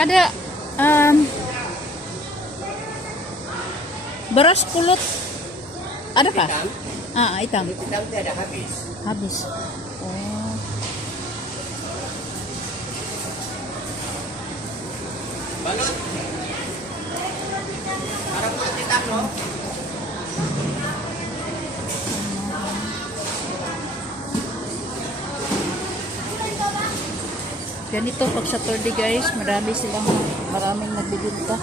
Ada beras pulut. Ada kah? Hitam. Hitam itu ada habis. Habis. Oh. Balut. Orang pulut hitam loh. Ganito pag Saturday guys, maraming nagbibinta.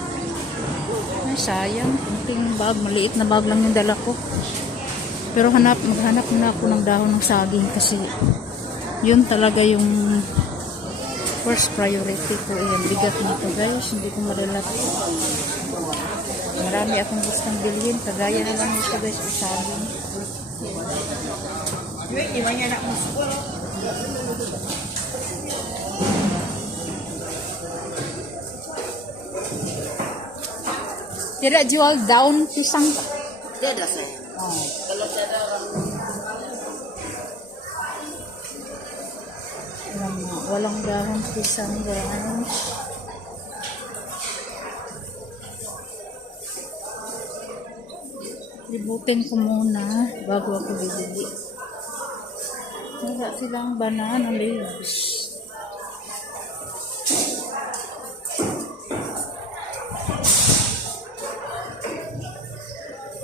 Ay, sayang, kunting bag, maliit na bag lang yung dala ko. Pero maghanap muna ako ng dahon ng saging kasi yun talaga yung first priority ko. Ayan, bigat nito guys, hindi ko marelat. Marami akong gustong bilhin, kagaya na lang ito guys, yung saging. Yun, iwan niya na musuko. Tidak jual daun pisang. Dia ada saya. Oh. Kalau ada orang Walang dahon pisang guys. Libutin ko muna bago ako bibili. Wala silang banana leaves.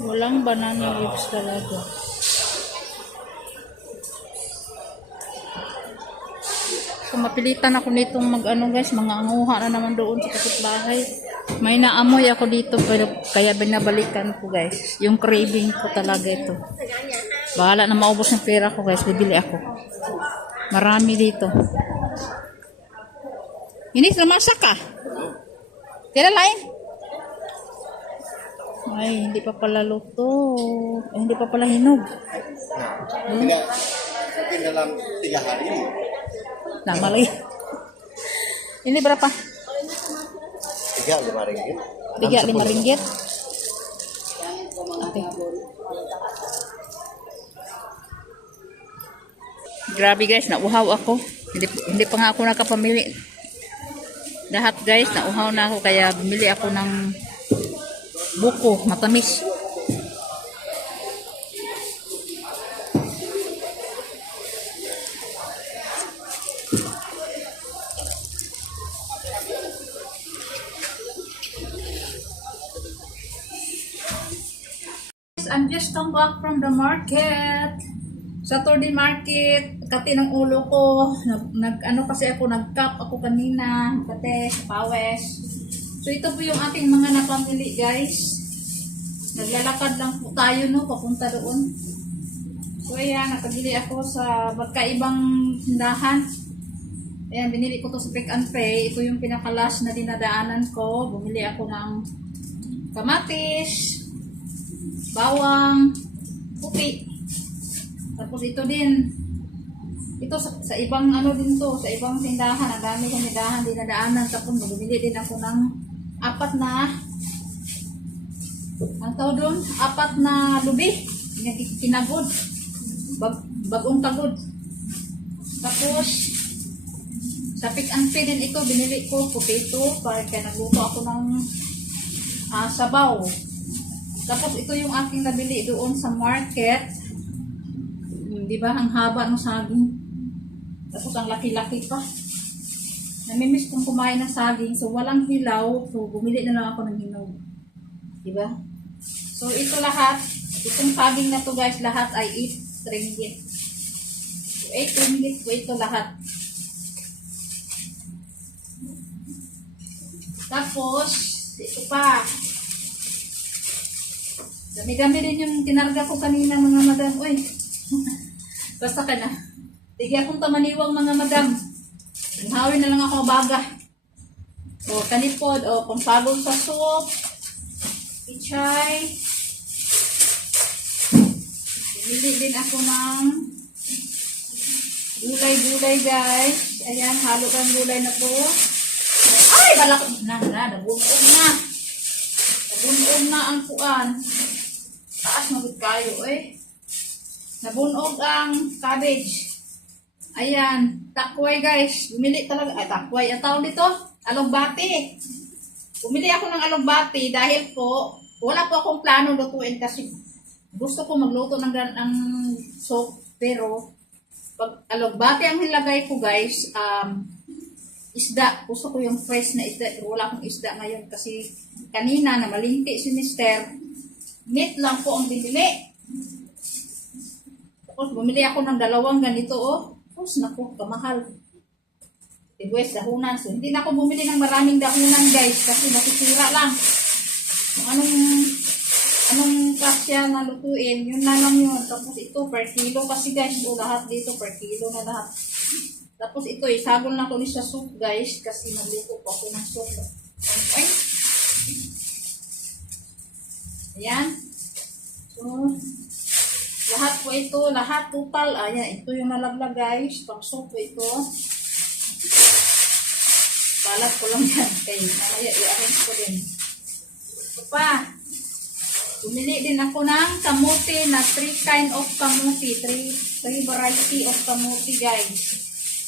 Walang banana leaves talaga. So, mapilitan ako nitong guys, mga anguha na naman doon sa kapitbahay. May naamoy ako dito kaya binabalikan ko guys. Yung craving ko talaga ito. Bahala na maubos ng pera ko guys, bibili ako. Marami dito. Ini masak ka? Tira lain? Ay, hindi pa pala luto. Ay, hindi pa pala hinog. tidak mungkin dalam 3 hari. Lama lagi. Ini berapa? 3-5 ringgit. 3-5 ringgit. Okay. Grabe guys, nauhaw ako. Hindi pa nga ako nakapamili. Lahat guys, nauhaw na ako kaya bumili ako ng buko, matamis. I'm just come back from the market. Saturday market, kati ng ulo ko. Nag-cup ako kanina, kate sa pawes. So ito po yung ating mga napamili guys. Naglalakad lang po tayo papunta doon. So ayan, nakabili ako sa magkaibang tindahan. Ayan, binili ko to sa Pick and Pay. Ito yung pinakalas na dinadaanan ko. Bumili ako ng kamatis, bawang, puti. Tapos ito din. Ito sa ibang din to, sa ibang tindahan. Ang dami kong tindahan dinadaanan. Tapos bumili din ako ng 4 na lubi. Kinagod. Bagong tagod. Tapos sa Pick and Pay din ito, binili ko potato para kaya nagluto ako ng sabaw. Tapos ito yung aking nabili doon sa market. Di ba ang haba ng saging? Tapos ang laki-laki pa. Namimiss kong kumain ng saging, so walang hilaw, so bumili na lang ako ng hinog. Diba? So ito lahat, itong saging na to guys, lahat ay 8 ringgit. So 8 ringgit po ito lahat. Tapos, ito pa. Dami-dami din yung tinarga ko kanina mga madam. Uy, basta ka na. Tigay akong tamaniwang mga madam. Nanghawin na lang ako baga. O kanipod, o pampagol sa soup. Ichay. Bili din ako ng gulay-gulay guys. Ayan, halo kang gulay na po. Ay, balak na. Nabunog na. Nabunog na ang kuan. Taas magod kayo eh. Nabunog ang cabbage. Ayan, takway guys. Bumili talaga. Ay, takway. Ang tawag dito? alugbati. Bumili ako ng alugbati dahil po, wala po akong plano lutuin kasi gusto ko magluto ng soup. Pero, pag alugbati ang nilagay ko guys, isda. Gusto ko yung fresh na isda. Pero wala akong isda ngayon kasi kanina na malinti si Mister. Meat lang po ang binili. Tapos bumili ako ng 2 ganito oh. Tapos naku, kamahal. Tibwes, dahunan. So, hindi na ako bumili ng maraming dahunan guys kasi masisira lang. Kung anong klasya na lutuin, yun na lang yun. Tapos ito per kilo kasi guys, lahat dito per kilo na lahat. Tapos ito, isagol na ko ni sa soup guys kasi nagluto po ako ng soup. Okay. Ayan. So, lahat po ito, lahat total. Ayan, ito yung nalaglag guys. Pang soup po ito. Balat ko lang yan. Okay, mamaya i-arrange ko din. Ito pa. Bumili din ako ng kamuti na 3 kind of kamuti. 3 variety of kamuti guys.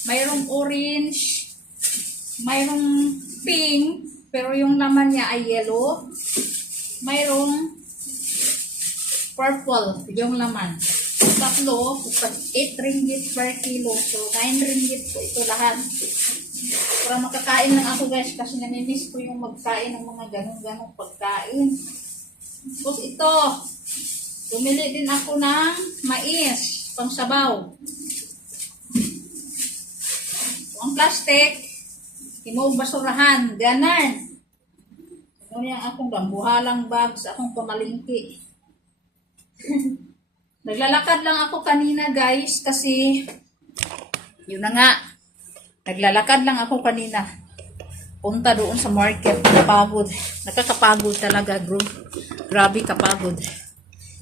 Mayroong orange, mayroong pink, pero yung laman niya ay yellow. Mayroong purple, yung laman. Tatlo, 8 ringgit per kilo. So, 9 ringgit po ito lahat. Para makakain lang ako guys kasi namimiss ko yung magkain ng mga ganong-ganong pagkain. Tapos ito, bumili din ako ng mais, pang sabaw. Ang plastic, imo basurahan, ganan. Ano yung akong dambuhalang bag sa akong pamalingki. Naglalakad lang ako kanina guys kasi yun na nga. Naglalakad lang ako kanina. Punta doon sa market. Napagod. Nakakapagod talaga bro. Grabe kapagod.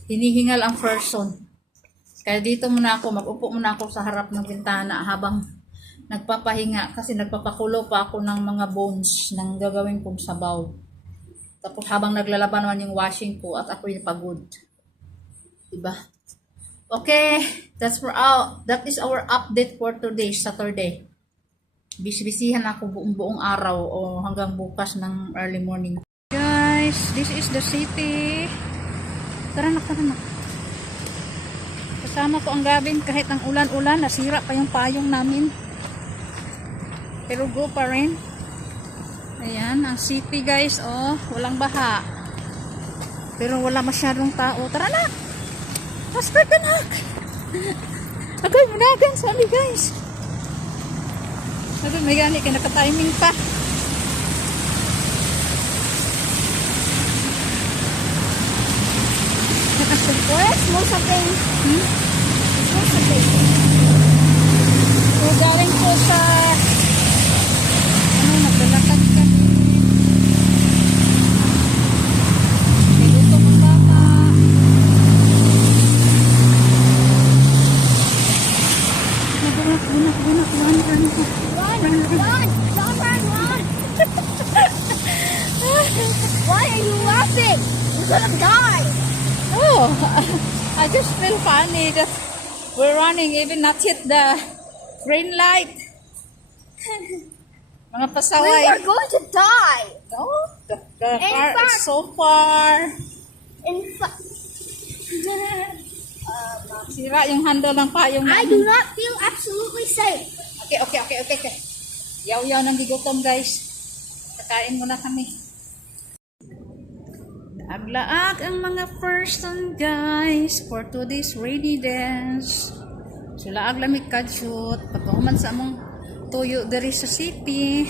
Hinihingal ang person. Kaya dito muna ako, mag-upo muna ako sa harap ng bintana habang nagpapahinga kasi nagpapakulo pa ako ng mga bones ng gagawin kong sabaw. Tapos habang naglalaban naman yung washing ko at ako yung pagod. Diba? Okay, that is our update for today, Saturday. Bisibisihan ako buong araw o hanggang bukas ng early morning. Guys, this is the city. Tara na. Kasama ko ang Gavin kahit ang ulan-ulan, nasira pa yung payong namin. Pero go pa rin. Ayan, ang city guys, oh, walang baha. Pero wala masyadong tao. Tara na! Faster ka na! Agoy, munagan, sabi guys. Agoy, may gani, kaya naka-timing pa. Let's smell something. Smell something. So, galing po sa naglalakad kami. May luto ng bata. Run. Why are you laughing? You're gonna die. Oh, I just feel funny that we're running even not hit the green light. Mga We pasaway. are going to die. Oh, the In car is fact- so far. In fact, Sira yung handle ng payong. I do not feel absolutely safe. Okay. Yaw-yaw ng gigutom guys. Kakain muna kami. Aglaag ang mga person guys for today's rainy dance. Sula aglamig kadsut. Pagkahuman sa among tuyo diri sa city.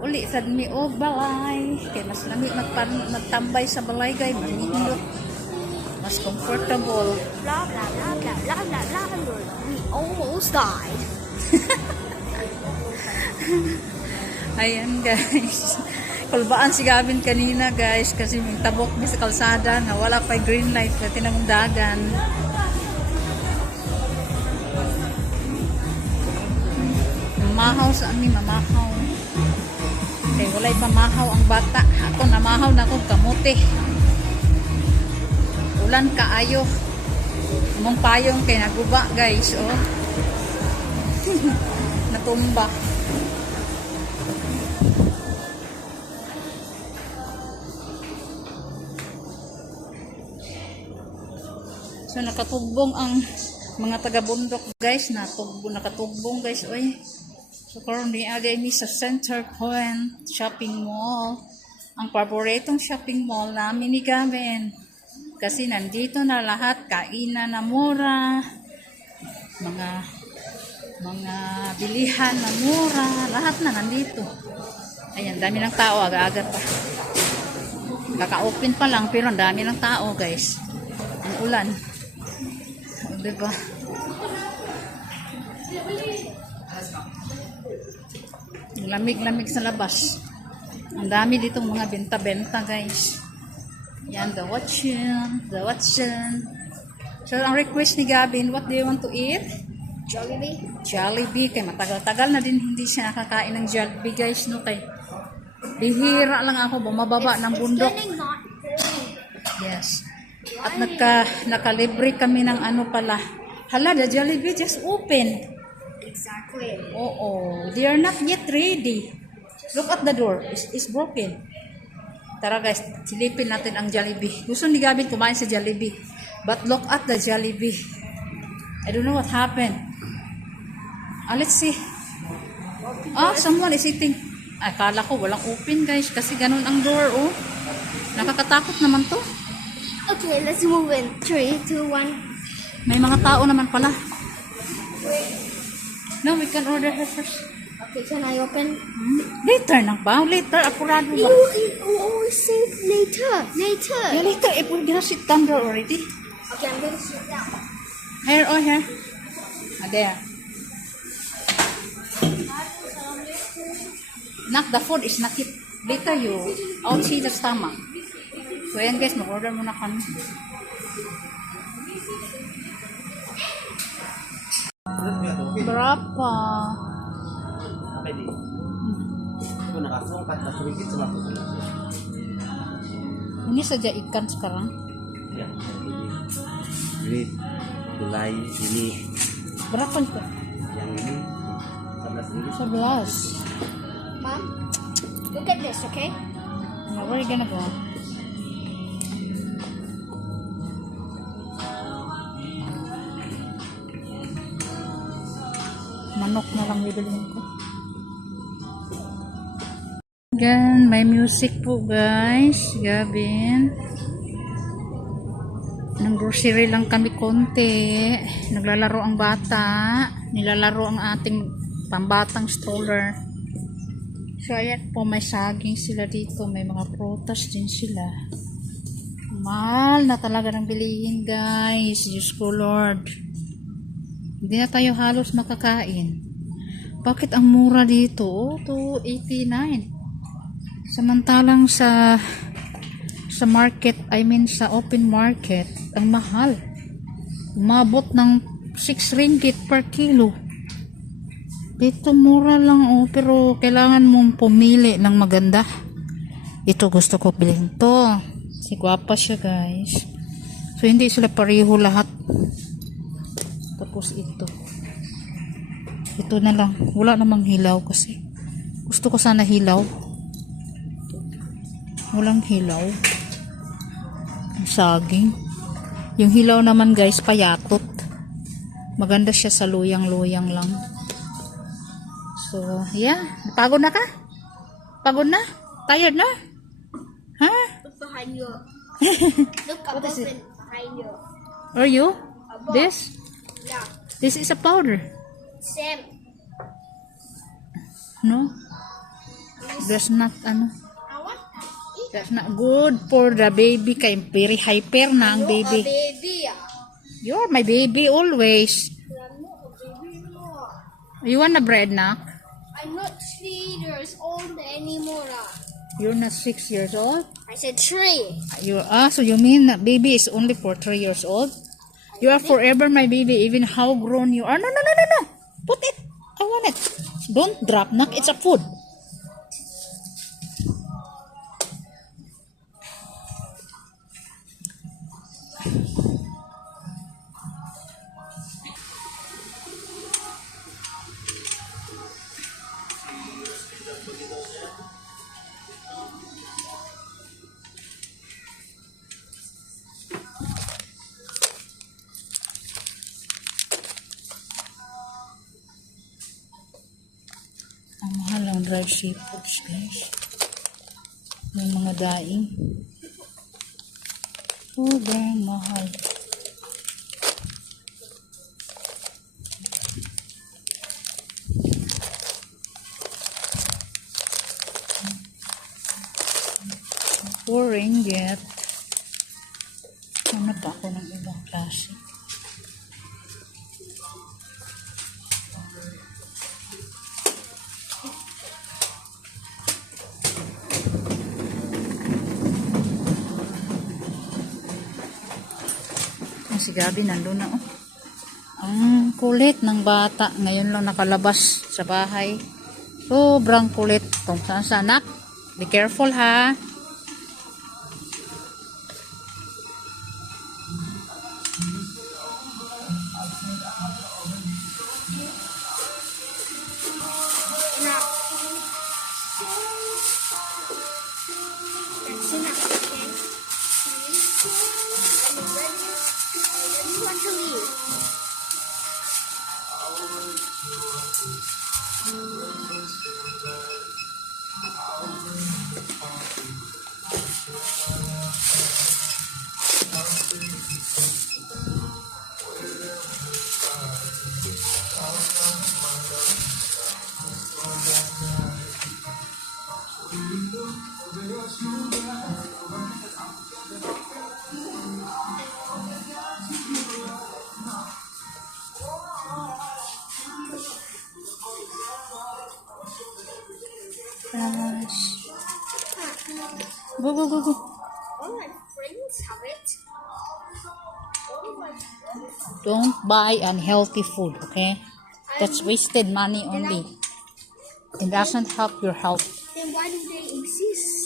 Uli sad mi og balay. Kaya mas lami magtambay sa balay guys. Manindot. Mas comfortable. Blah blah blah blah blah blah blah. We almost died. Ayan guys. Kulbaan si Gavin kanina guys kasi may tabok ni sa kalsada nga wala pa green light pati namang dagan. Mamahaw sa amin, mamahaw. Kaya walay pamahaw ang bata. Ako namahaw na akong kamote. Ulan kaayo. Among payong kay naguba guys, oh. Natumba. So nakatugbong ang mga taga-bundok guys, nakatugbong guys oy. So karon ni agay mi sa Center Point Shopping Mall. Ang paboritong shopping mall namin ni Gavin. Kasi nandito na lahat, kainan na mura, mga bilihan na mura, lahat na nandito. Ayan, dami ng tao, aga-aga pa. Kaka-open pa lang, pero ang dami ng tao guys. Ang ulan. O, diba? Lamig-lamig sa labas. Ang dami ditong mga benta-benta guys. Yan, the Watson. So, ang request ni Gavin, what do you want to eat? Jollibee? Jollibee. Kaya matagal-tagal na din hindi siya nakakain ng Jollibee guys, no? Kay bihira lang ako bumababa ng bundok. It's getting not Yes. At nakalibre kami ng ano pala. Hala, the Jollibee just open. exactly. Oo. They are not yet ready. Look at the door. It's broken. Tara guys, silipin natin ang Jollibee. Gusto ni Gavin kumain sa Jollibee. But look at the Jollibee. I don't know what happened. Let's see. Someone is sitting. Akala ko walang open guys. Kasi ganun ang door, oh. Nakakatakot naman to. Okay, let's move in. 3, 2, 1. May mga tao naman pala. No, we can order her first. Okay, can I open? Later na ba? Later, apurado ba? You always say later. Later. Yeah, later. If we're gonna sit down there already. Okay, I'm gonna sit down. Here, oh, here. There. Nak, the food is not hit. Later you out see the stomach. So, yan guys, mag-order muna kami. Berapa? Pwede. Ito nakasungkat na surigit sa mga puto. Ini saja ikan sekarang. Ya, ini gulai ini Berapa itu? yang ini 11.000. 'Mom, look at this, okay? Now, where are you gonna go? Manok na lang bibilihin ko. Again, may music po guys. Gavin. Nang grocery lang kami konti. Naglalaro ang bata. Nilalaro ang ating pambatang stroller. So, ayan po, may saging sila dito. May mga prutas din sila. Mahal na talaga ng bilihin, guys. Diyos ko, Lord. Hindi na tayo halos makakain. Bakit ang mura dito? Oh, $2.89. Samantalang sa market, I mean sa open market, ang mahal. Umabot ng 6 ringgit per kilo. Dito mura lang, oh, pero kailangan mong pumili ng maganda. Ito gusto ko bilhin to. Si gwapa siya, guys. So hindi sila pareho lahat. Tapos ito. Ito na lang. Wala namang hilaw kasi. Gusto ko sana hilaw. Walang hilaw. Ang saging. Yung hilaw naman, guys, payatot. Maganda siya sa luyang-luyang lang. So, yeah. Pagod na ka? Pagod na? Tired na? Ha? Look behind you. Look What above is it? and behind you. Are you? Above. This? Yeah. This is a powder. Same. No? That's not, ano? I want to eat. That's not good for the baby. Kay very hyper na ang You're a baby. baby. You're my baby always. I'm not a baby anymore. You want a bread na? I'm not 3 years old anymore. You're not 6 years old? I said 3. So you mean that baby is only for 3 years old? You are forever my baby, even how grown you are. No, no, no, no, no. Put it. I want it. Don't drop, Nak. It's a food. dried seafoods, guys. May mga daing. Sobrang mahal. Ringgit. Ano pa ako ng ibang klase? Si Gabi nandun na, oh. Ang kulit ng bata. Ngayon lang nakalabas sa bahay. Sobrang kulit. Kung saan sa anak. Be careful, ha. That's enough, okay? Are you ready? When do you want to leave? Go, go, go, go. All my friends have it. All my friends. Don't buy unhealthy food, okay? That's wasted money only. It doesn't help your health. Then why do they exist?